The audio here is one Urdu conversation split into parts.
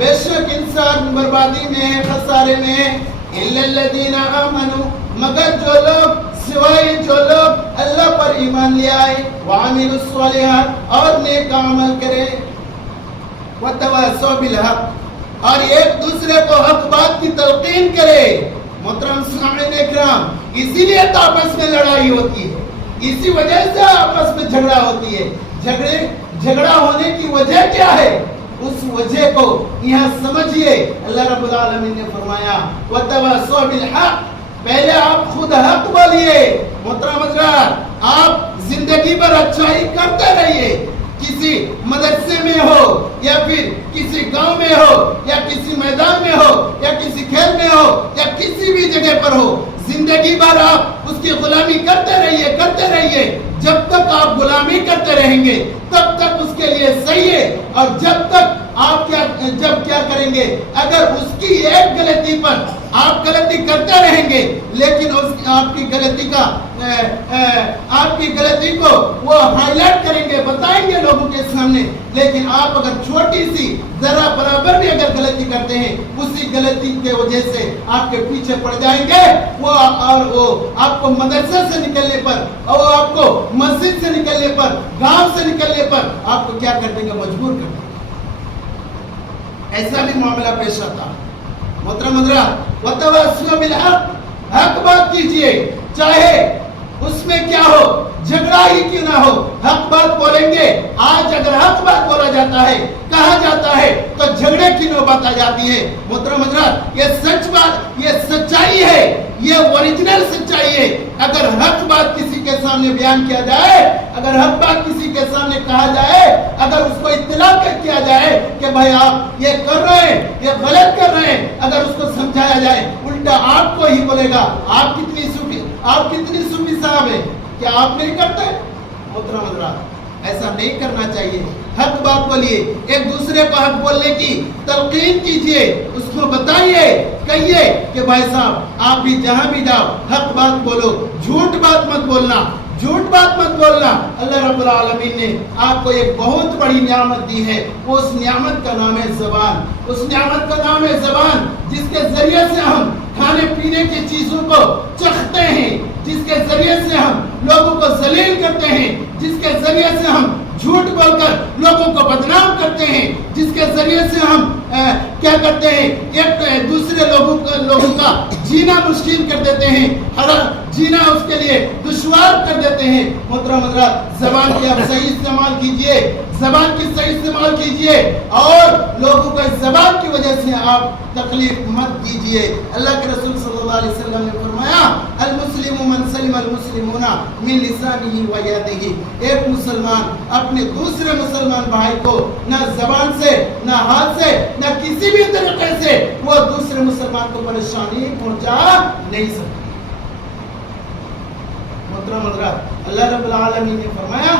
بے شک انسان بربادی میں ہے، خسارے میں ہے، الا الذین آمنوا مگر جو لوگ سوائے جو لوگ اللہ پر ایمان لے آئے، وعملوا الصالحات اور نیک عمل کرے، وتواصوا بالحق اور ایک دوسرے کو حق بات کی تلقین کرے۔ محترم سامعین اکرام، اسی لیے تو آپس میں لڑائی ہوتی ہے، اسی وجہ سے آپس میں جھگڑا ہوتی ہے۔ جھگڑا ہونے کی وجہ کیا ہے؟ اس وجہ کو یہاں سمجھئے۔ اللہ رب العالمین نے فرمایا وَتَوَاصَوْا بِالْحَقِّ، پہلے آپ خود حق بولیے۔ محترم حضرات، آپ زندگی پر اچھائی کرتے رہیے، کسی مدرسے میں ہو یا پھر کسی گاؤں میں ہو یا کسی میدان میں ہو یا کسی کھیل میں ہو یا کسی بھی جگہ پر ہو، زندگی بھر آپ اس کی غلامی کرتے رہیے۔ جب تک آپ غلامی کرتے رہیں گے تب تک اس کے لیے صحیح ہے، اور جب تک آپ کیا کریں گے، اگر اس کی ایک غلطی پر آپ غلطی کرتے رہیں گے لیکن آپ کی غلطی کو وہ ہائی لائٹ کریں گے، بتائیں گے لوگوں کے سامنے، لیکن آپ اگر چھوٹی سی ذرا برابر بھی اگر غلطی کرتے ہیں، اسی غلطی کے وجہ سے آپ کے پیچھے پڑ جائیں گے، وہ آپ کو مدرسے سے نکلنے پر اور آپ کو مسجد سے نکلنے پر، گاؤں سے نکلنے پر آپ کو کیا کر دیں گے؟ مجبور کر دیں گے۔ ایسا بھی معاملہ پیش آتا۔ محترم حضرات، وَتَوَاصَوْا بِالْحَقِّ، حق بات کیجئے، چاہے اس میں کیا ہو، جھگڑا ہی کیوں نہ ہو، حق بات بولیں گے۔ آج اگر حق بات بولا جاتا ہے، کہا جاتا ہے، تو جھگڑے کی نوبت آ جاتی ہے۔ محترم حضرات، یہ سچ بات، یہ سچائی ہے، یہ اوریجنل سچائی ہے۔ اگر حق بات کسی کے سامنے بیان کیا جائے، اگر حق بات کسی کے سامنے کہا جائے، اگر اس کو اطلاع کیا جائے کہ بھائی آپ یہ کر رہے ہیں، یہ غلط کر رہے ہیں، اگر اس کو سمجھایا جائے، الٹا آپ کو ہی بولے گا آپ کتنی صوفی صاحب ہیں، کیا آپ نہیں کرتے؟ محترم حضرات، ایسا نہیں کرنا چاہیے۔ حق بات بولیے، ایک دوسرے کو حق بولنے کی تلقین کیجئے، اس کو بتائیے، کہیے کہ بھائی صاحب آپ بھی جہاں بھی جاؤ حق بات بولو، جھوٹ بات مت بولنا۔ اللہ رب العالمین نے آپ کو ایک بہت بڑی نعمت دی ہے، وہ اس نعمت کا نام ہے زبان۔ اس نعمت کا نام ہے زبان، جس کے ذریعے سے ہم کھانے پینے کی چیزوں کو چکھتے ہیں، جس کے ذریعے سے ہم لوگوں کو ذلیل کرتے ہیں، جس کے ذریعے سے ہم جھوٹ بول کر لوگوں کو بدنام کرتے ہیں، جس کے ذریعے سے ہم کیا کرتے ہیں، ایک دوسرے لوگوں کا جینا مشکل کر دیتے ہیں، جینا اس کے لیے دشوار کر دیتے ہیں۔ محترم حضرات، زبان کی آپ صحیح استعمال کیجئے، زبان کی صحیح استعمال کیجئے، اور لوگوں کو اس زبان کی وجہ سے آپ تکلیف مت دیجئے۔ اللہ کے رسول صلی اللہ علیہ وسلم نے فرمایا المسلم من سلم المسلمون من لسانه ويده، ایک مسلمان اپنے دوسرے مسلمان بھائی کو نہ زبان سے، نہ ہاتھ سے، نہ کسی بھی طریقے سے وہ دوسرے مسلمان کو پریشانی پہنچا نہیں سکتا۔ محترم حضرات، اللہ رب العالمین نے فرمایا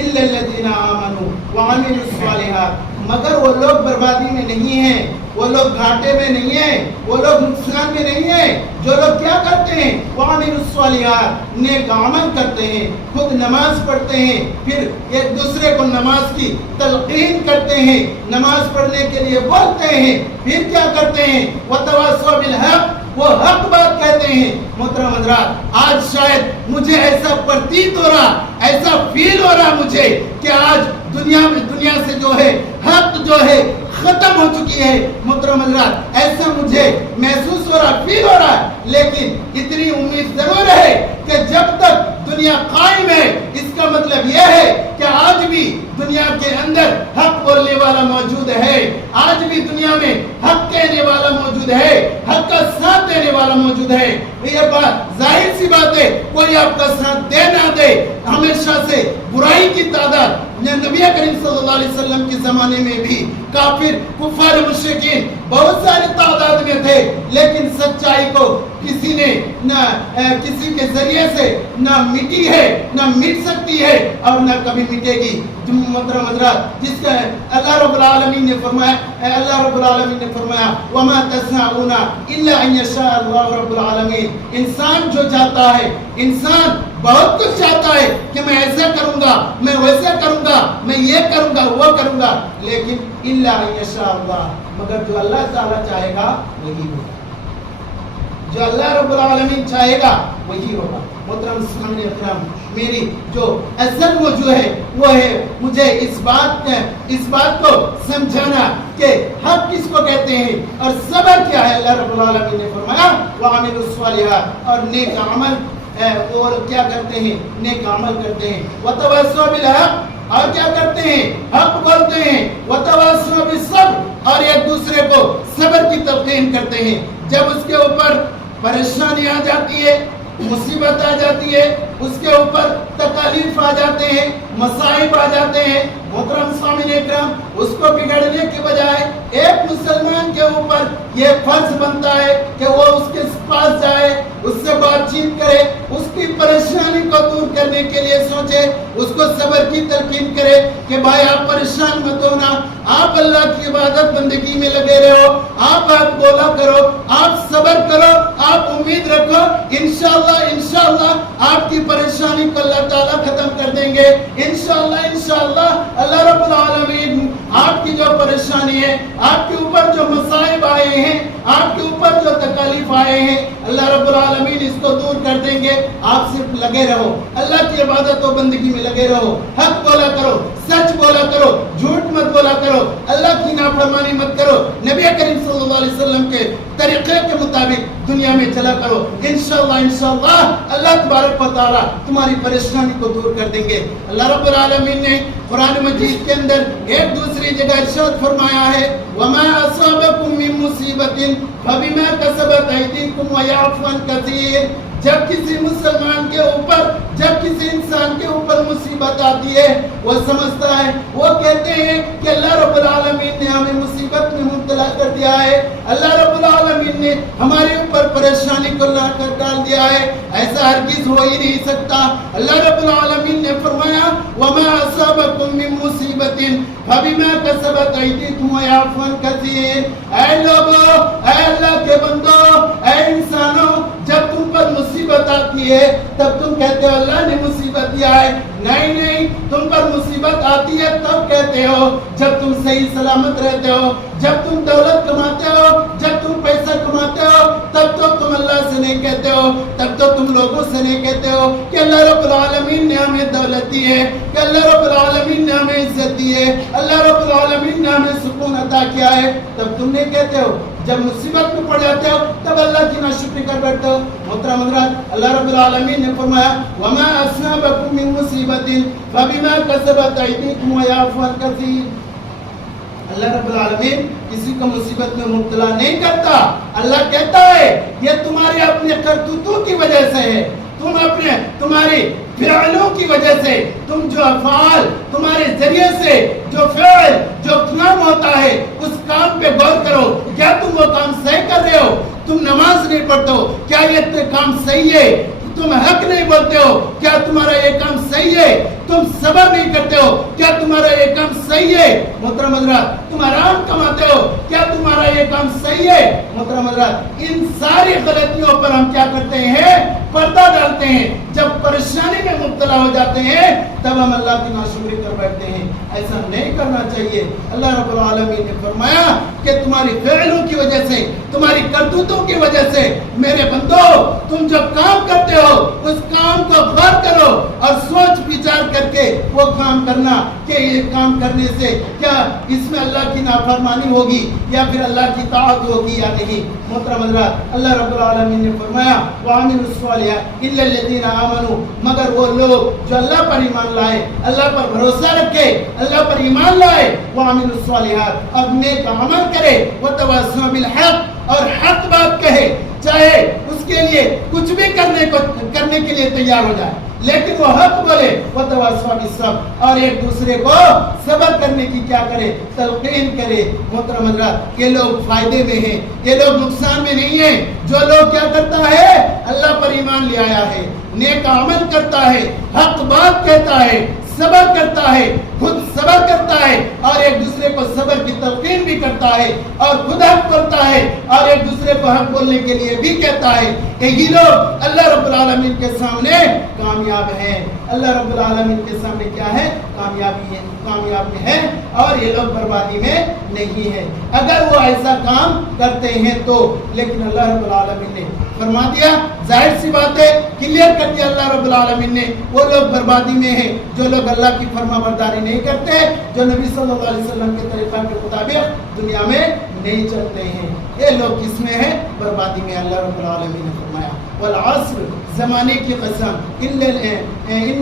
الا الذین آمنوا وعملوا الصالحات، مگر وہ لوگ بربادی میں نہیں ہیں، وہ لوگ گھاٹے میں نہیں ہیں، وہ لوگ نقصان میں نہیں ہیں، جو لوگ کیا کرتے ہیں، وعملوا الصالحات، نیک عمل کرتے ہیں، خود نماز پڑھتے ہیں، پھر ایک دوسرے کو نماز کی تلقین کرتے ہیں، نماز پڑھنے کے لیے بولتے ہیں، پھر کیا کرتے ہیں، وتواصوا بالحق، وہ حق بات کہتے ہیں۔ محترم حضرات، آج شاید مجھے ایسا پرتیت ہو رہا، ایسا فیل ہو رہا مجھے کہ آج دنیا سے جو ہے حق جو ہے ختم ہو چکی ہے۔ محترم حضرات، ایسا مجھے محسوس ہو رہا، فیل ہو رہا ہے، لیکن اتنی امید ضرور ہے کہ جب تک دنیا قائم ہے، اس کا مطلب یہ ہے کہ آج بھی دنیا کے اندر حق بولنے والا موجود ہے، آج بھی دنیا میں حق کہنے والا موجود ہے، حق کا ساتھ دینے والا موجود ہے۔ یہ بات ظاہر سی بات ہے، کوئی آپ کا ساتھ دے نہ دے، ہمیشہ سے برائی کی تعداد نبی کریم صلی اللہ علیہ وسلم کے زمانے میں بھی کافر، کفار، مشرکین بہت ساری تعداد میں تھے، لیکن سچائی کو کسی نے نہ کسی کے ذریعے سے نہ مٹی ہے، نہ مٹ سکتی ہے، اور نہ کبھی مٹے گی۔ محترم حضرات، جس کا اللہ رب العالمین نے فرمایا وما تشاءون الا ان یشاء اللہ رب العالمین، انسان جو چاہتا ہے، انسان بہت کچھ چاہتا ہے کہ میں ایسا کروں گا، میں ویسا کروں گا، میں یہ کروں گا، وہ کروں گا، لیکن الا ان یشاء اللہ، مگر جو اللہ تعالیٰ چاہے گا وہی ہوگا، جو اللہ رب العالمین چاہے گا وہی ہوگا۔ محترم سامعین اکرام، میری جو اصل موضوع ہے وہ ہے مجھے اس بات کو سمجھانا کہ حق کس کو کہتے ہیں اور صبر کیا ہے۔ اللہ رب العالمین نے فرمایا وَعَمِلُوا الصَّالِحَاتِ، اور نیک عمل اور کیا کرتے ہیں؟ نیک عمل کرتے ہیں۔ وَتَوَاصَوْا بِالْحَقِّ، اور کیا کرتے ہیں؟ حق بولتے ہیں۔ وَتَوَاصَوْا بِالصَّبْرِ، اور ایک دوسرے کو صبر کی تلقین کرتے ہیں۔ جب اس کے اوپر پریشانی آ جاتی ہے، مصیبت آ جاتی ہے، اس کے اوپر تکالیف آ جاتے ہیں، مصائب آ جاتے ہیں، محترم سامعین اکرام، اس کو بگڑنے کے بجائے ایک مسلمان کے اوپر یہ فرض بنتا ہے کہ وہ اس کے پاس جائے، اس سے بات چیت کرے، اس کی پریشانی کو دور کرنے کے لیے سوچے، اس کو صبر کی تلقین کرے کہ بھائی آپ پریشان مت ہونا، آپ اللہ کی عبادت بندگی میں لگے رہو، آپ بولا کرو، آپ صبر کرو، آپ امید رکھو، انشاءاللہ آپ کی پریشانی کو اللہ تعالیٰ ختم کر دیں گے۔ انشاءاللہ اللہ رب العالمین آپ کی جو پریشانی ہے، آپ کے اوپر جو مصائب آئے ہیں، آپ کے اوپر جو تکالیف آئے ہیں، اللہ رب العالمین اس کو دور کر دیں گے۔ آپ صرف لگے رہو، اللہ کی عبادت و بندگی میں لگے رہو، حق بولا کرو، سچ بولا کرو، جھوٹ مت بولا کرو، اللہ کی نافرمانی مت کرو، نبی کریم صلی اللہ علیہ وسلم کے طریقے کے مطابق دنیا میں چلا کرو۔ انشاءاللہ اللہ تبارک و تعالیٰ تمہاری پریشانی کو دور کر دیں گے۔ اللہ رب العالمین نے قرآن مجید کے اندر ایک دوسری جگہ ارشاد فرمایا ہے وَمَا أَصَابَكُم مِّن مُّصِيبَةٍ فَبِمَا كَسَبَتْ أَيْدِيكُمْ وَيَعْفُو عَن كَثِيرٍ۔ جب کسی مسلمان کے اوپر، جب کسی انسان کے اوپر مصیبت آتی ہے، وہ سمجھتا ہے، وہ کہتے ہیں کہ اللہ رب العالمین نے ہمیں مصیبت میں مبتلا کر دیا ہے، اللہ رب العالمین نے ہمارے اوپر پریشانی کو لا کر ڈال دیا ہے۔ ایسا ہرگز ہو ہی نہیں سکتا۔ اللہ رب العالمین نے فرمایا وَمَا أَصَابَكُم مِّن مُّصِيبَةٍ فَبِمَا كَسَبَتْ أَيْدِيكُمْ وَيَعْفُو عَن كَثِيرٍ۔ اے لوگو، اے اللہ کے بندو، اے انسانوں، جب تم پر مصیبت آتی ہے تب تم کہتے ہو اللہ نے مصیبت دیا ہے۔ نہیں، تم پر مصیبت آتی ہے تب کہتے ہو جب تم صحیح سلامت رہتے ہو، جب تم دولت کماتے ہو، جب تم پیسہ کماتے ہو، تب تو تم اللہ سے نہیں کہتے ہو، تب تو تم لوگوں سے نہیں کہتے ہو کہ اللہ رب العالمین نے ہمیں دولت دی ہے، کہ اللہ رب العالمین نے ہمیں عزت دی ہے، اللہ رب العالمین نے ہمیں سکون عطا کیا ہے، تب تم نہیں کہتے ہو۔ جب مصیبت میں پڑ جاتے ہو تب اللہ کی ناشکری کر بیٹھتے ہو۔ محترم حضرات، اللہ رب العالمین نے فرمایا وَمَا أَصَابَكُم مِّن مُّصِيبَةٍ فَبِمَا كَسَبَتْ أَيْدِيكُمْ وَيَعْفُو عَن كَثِيرٍ۔ اللہ رب العالمین کسی کو مصیبت میں مبتلا نہیں کرتا۔ اللہ کہتا ہے یہ تمہارے اپنے کرتوتوں کی وجہ سے ہے، تمہاری فعلوں کی وجہ سے، تم جو افعال، تمہارے ذریعے سے جو فعل، جو کام ہوتا ہے اس کام پہ غور کرو۔ کیا تم وہ کام صحیح کر رہے ہو؟ تم نماز نہیں پڑھتے ہو، کیا یہ کام صحیح ہے؟ تم حق نہیں بولتے ہو، کیا تمہارا یہ کام صحیح ہے؟ تم صبر نہیں کرتے ہو، کیا تمہارا یہ کام صحیح ہے؟ محترم حضرات، تم حرام کماتے ہو، کیا تمہارا یہ کام صحیح ہے؟ محترم حضرات، ان ساری غلطیوں پر ہم کیا کرتے ہیں؟ پردہ ڈالتے ہیں۔ جب پریشانی میں مبتلا ہو جاتے ہیں تب ہم اللہ کی ناشکری کر بیٹھتے ہیں۔ ایسا نہیں کرنا چاہیے۔ اللہ رب العالمین نے فرمایا کہ تمہاری فعلوں کی وجہ سے، تمہاری کرتوتوں کی وجہ سے میرے بندو، تم جب کام کرتے ہو اس کام کو غور کرو اور سوچ بچار کر کے وہ کام کرنا کہ یہ کام کرنے سے کیا اس میں اللہ کی نافرمانی ہوگی یا پھر اللہ کی طاعت ہوگی یا نہیں۔ محترم حضرات، اللہ رب العالمین نے فرمایا وَعَمِلُوا الصَّالِحَاتِ إِلَّا الَّذِينَ آمَنُوا، مگر وہ لوگ جو اللہ پر ایمان لائے، اللہ پر بھروسہ رکھے، اللہ پر ایمان لائے، وَعَمِلُوا الصَّالِحَاتِ، اور نیک عمل کرے، وَتَوَاصَوْا بِالْحَقِّ، اور حق بات کہے، چاہے اس کے لیے کچھ بھی کرنے کے لیے تیار ہو جائے، لیکن وہ حق بولے، وَتَوَاصَوْا بِالصَّبْرِ، اور ایک دوسرے کو صبر کرنے کی کیا کرے؟ تلقین کرے۔ محترم حضرات، یہ لوگ فائدے میں ہیں، یہ لوگ نقصان میں نہیں ہیں۔ جو لوگ کیا کرتا ہے؟ اللہ پر ایمان لے آیا ہے، نیک عمل کرتا ہے، حق بات کہتا ہے، صبر کرتا ہے، خود صبر کرتا ہے اور ایک دوسرے کو صبر کی تلقین بھی کرتا ہے اور خود حق بولتا ہے اور ایک دوسرے کو حق بولنے کے لیے بھی کہتا ہے، یہی لوگ اللہ رب العالمین کے سامنے کامیاب ہیں۔ اللہ رب العالمین کے سامنے کیا ہے؟ کامیاب میں ہے، اور یہ لوگ بربادی میں نہیں ہیں اگر وہ ایسا کام کرتے ہیں تو۔ لیکن اللہ رب العالمین نے فرما دیا، ظاہر سی بات ہے، کلیئر کر دیا اللہ رب العالمین نے، وہ لوگ بربادی میں ہیں جو لوگ اللہ کی فرما برداری نہیں کرتے، جو نبی صلی اللہ علیہ وسلم کے طریقہ کے مطابق دنیا میں نہیں چلتے ہیں۔ یہ لوگ کس میں ہیں؟ بربادی میں۔ اللہ رب العالمین نے فرمایا والعصر، زمانے کی قسم، ان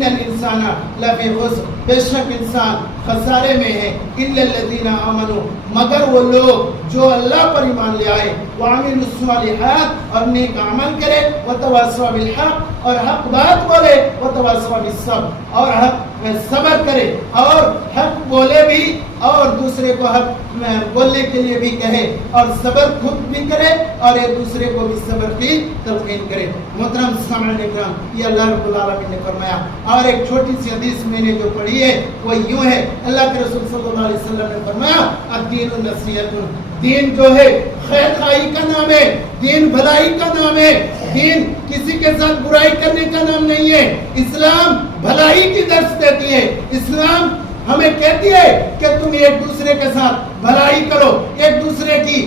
الانسان لفی خسر، بے شک انسان خسارے میں ہے، الا الذین آمنوا، مگر وہ لوگ جو اللہ پر ایمان لے آئے، وعملوا الصالحات، اور نیک عمل کرے، وتواصوا بالحق، اور حق بات بولے، وتواصوا بالصبر، اور حق صبر کرے اور حق بولے بھی اور دوسرے کو حق بولنے کے لیے بھی کہے اور صبر خود بھی کرے اور ایک دوسرے کو بھی صبر کی تلقین کرے۔ محترم سامعین اکرام، یہ اللہ رب العالمین نے فرمایا۔ اور ایک چھوٹی سی حدیث میں نے جو پڑھی ہے وہ یوں ہے، اللہ کے رسول صلی اللہ علیہ وسلم نے فرمایا الدین النصیحۃ، دین جو ہے خیر خواہی کا نام ہے، دین بھلائی کا نام ہے، دین کسی کے ساتھ برائی کرنے کا نام نہیں ہے۔ اسلام بھلائی کی درس دیتی ہے، اسلام ہمیں کہتی ہے کہ تم ایک دوسرے کے ساتھ بھلائی کرو، ایک دوسرے کی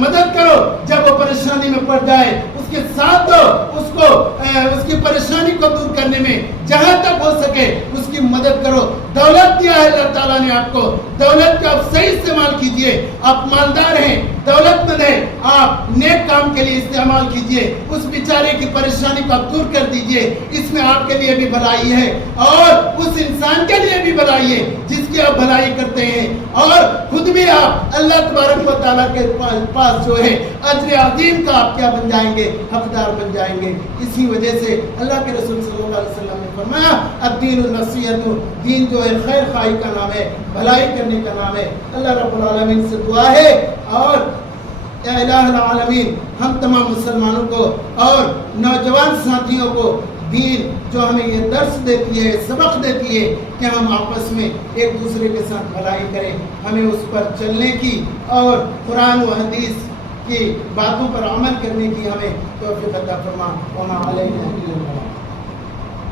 مدد کرو، جب وہ پریشانی میں پڑ جائے اس کے ساتھ دو، اس کی پریشانی کو دور کرنے میں جہاں تک ہو سکے اس کی مدد کرو۔ دولت دیا ہے اللہ تعالیٰ نے آپ کو، دولت کا آپ صحیح استعمال کیجئے، آپ مالدار ہیں، دولت مند ہیں، آپ نیک کام کے لیے استعمال کیجئے، اس بیچارے کی پریشانی کو آپ دور کر دیجئے، اس میں آپ کے لیے بھی بھلائی ہے اور اس انسان کے لیے بھی بھلائی ہے جس کی آپ بھلائی کرتے ہیں، اور خود بھی آپ اللہ تبارک و تعالیٰ کے پاس جو ہے اجر عظیم کا آپ کیا بن جائیں گے؟ حقدار بن جائیں گے۔ اسی وجہ سے اللہ کے رسول صلی اللہ علیہ وسلم نے فرمایا الدین النصیحۃ، دین جو ہے خیر خواہی کا نام ہے، بھلائی کرنے کا نام ہے۔ اللہ رب العالمین سے دعا ہے اور اے الہ العالمین ہم تمام مسلمانوں کو اور نوجوان ساتھیوں کو دین جو ہمیں یہ درس دیتی ہے، سبق دیتی ہے کہ ہم آپس میں ایک دوسرے کے ساتھ بھلائی کریں، ہمیں اس پر چلنے کی اور قرآن و حدیث کی باتوں پر عمل کرنے کی ہمیں توفیق عطا فرما۔ وما علینا الا البلاغ۔